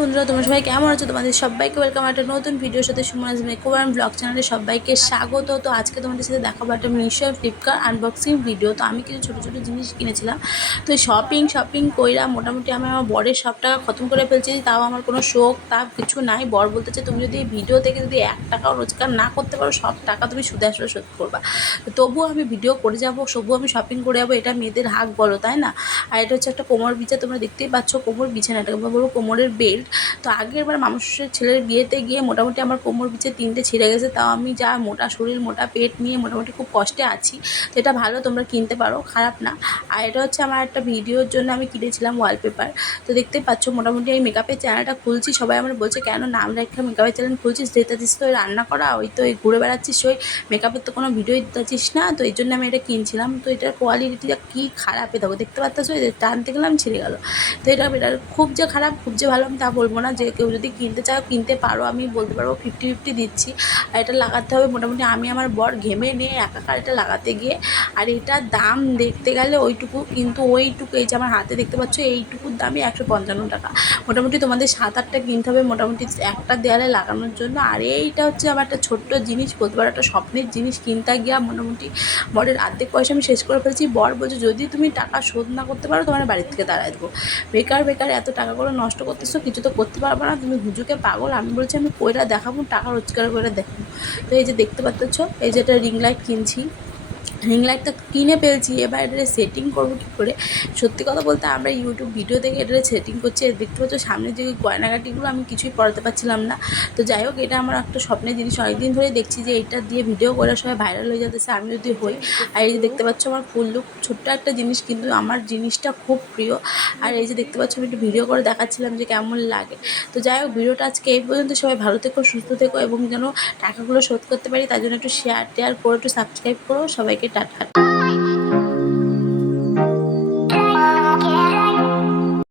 বন্ধুরা, তোমরা সবাই কেমন আছো? তোমাদের সবাইকে ওয়েলকাম একটা নতুন ভিডিওর সাথে সুমনাজ মেকওভার ব্লগ চ্যানেলে সবাইকে স্বাগত। তো আজকে তোমাদের সাথে দেখাবো একটা মিশো ফ্লিপকার্ট আনবক্সিং ভিডিও তো আমি কিছু ছোটো ছোটো জিনিস কিনেছিলাম। তো শপিং শপিং কইরা মোটামুটি আমি আমার বরের সব টাকা খতম করে ফেলছি। তাও আমার কোনো শোক তা কিছু নাই। বর বলতেছে তুমি যদি এই ভিডিও থেকে যদি এক টাকাও রোজগার না করতে পারো, সব টাকা তুমি সুদে আসলে শোধ করবা। তবুও আমি ভিডিও করে যাব, তবুও আমি শপিং করে যাব, এটা মেয়েদের হাক বলো, তাই না? আর এটা হচ্ছে একটা কোমর বিছা, তোমরা দেখতেই পাচ্ছ, কোমর বিছানা। এটাকে বলব কোমরের বেল্ট। তো আগের বার মানুষের ছেলের বিয়েতে গিয়ে মোটামুটি আমার কোমর বিছে তিনটে ছিঁড়ে গেছে। তাও আমি যা মোটা শরীর, মোটা পেট নিয়ে মোটামুটি খুব কষ্টে আছি। তো এটা ভালো, তোমরা কিনতে পারো, খারাপ না। আর এটা হচ্ছে আমার একটা ভিডিওর জন্য আমি কিনেছিলাম ওয়ালপেপার তো দেখতেই পাচ্ছ মোটামুটি আমি মেকআপের চ্যানেলটা খুলছি। সবাই আমার বলছে, কেন নাম রেখে মেকআপের চ্যানেল খুলছিস? দিস তো রান্না করা, ওই তো ওই ঘুরে বেড়াচ্ছিস, ওই মেকআপের তো কোনো ভিডিও দিচ্ছিস না। তো এই জন্য আমি এটা কিনছিলাম। তো এটার কোয়ালিটিটা কী খারাপ দেখো, দেখতে পাচ্ছ? টানতে গেলাম, ছিঁড়ে গেল। তো এটা এটার খুব যে খারাপ, খুব যে ভালো আমি তা বলব না যে কেউ যদি কিনতে চাও, কিনতে পারো। আমি বলতে পারব ফিফটি ফিফটি দিচ্ছি। আর এটা লাগাতে হবে মোটামুটি। আমি আমার বর ঘেমে নিয়ে একাকার এটা লাগাতে গিয়ে, আর এটার দাম দেখতে গেলে ওইটুকু, কিন্তু ওইটুকু, এই যে আমার হাতে দেখতে পাচ্ছ, এইটুকুর দামই একশো পঞ্চান্ন টাকা। মোটামুটি তোমাদের সাত আটটা কিনতে হবে মোটামুটি একটা দেয়ালে লাগানোর জন্য। আর এইটা হচ্ছে আমার একটা ছোট্ট জিনিস, বলতে পারো একটা স্বপ্নের জিনিস। কিনতে গিয়া মোটামুটি বরের আর্ধেক পয়সা আমি শেষ করে ফেলছি। বর বলছে, যদি তুমি টাকা শোধ না করতে পারো, তোমার বাড়ির থেকে তাড়াই দেবো। বেকার বেকার এত টাকাগুলো নষ্ট করতেছো কিছু তো করতে পারব না। তুমি হুজুকে পাগল, আমি বলছি, আমি কইরা দেখাবো, টাকা রোজগার করে দেখাবো। তো এই যে দেখতে পাচ্ছ, এই যে একটা রিং লাইট কিনছি। রিং লাইটটা কিনে ফেলছি, এবার এটা সেটিং করব কী করে? সত্যি কথা বলতে আমরা ইউটিউব ভিডিও দেখে এটা সেটিং করছি দেখতে পাচ্ছ সামনে যে গয়নাগাটিগুলো আমি কিছুই পড়াতে পারছিলাম না। তো যাই হোক, এটা আমার একটা স্বপ্নের জিনিস। অনেকদিন ধরে দেখছি যে এটা দিয়ে ভিডিও করে সবাই ভাইরাল হয়ে যেতেছে আমি যদি হই। আর এই যে দেখতে পাচ্ছ আমার ফুল লুক ছোট্ট একটা জিনিস, কিন্তু আমার জিনিসটা খুব প্রিয়। আর এই যে দেখতে পাচ্ছ আমি একটু ভিডিও করে দেখাচ্ছিলাম যে কেমন লাগে। তো যাই হোক ভিডিওটা আজকে এই পর্যন্ত। সবাই ভালো থেকো, সুস্থ থেকো, এবং যেন টাকাগুলো শোধ করতে পারি, তার জন্য একটু শেয়ার টেয়ার করো, একটু সাবস্ক্রাইব করো। সবাইকে টাটা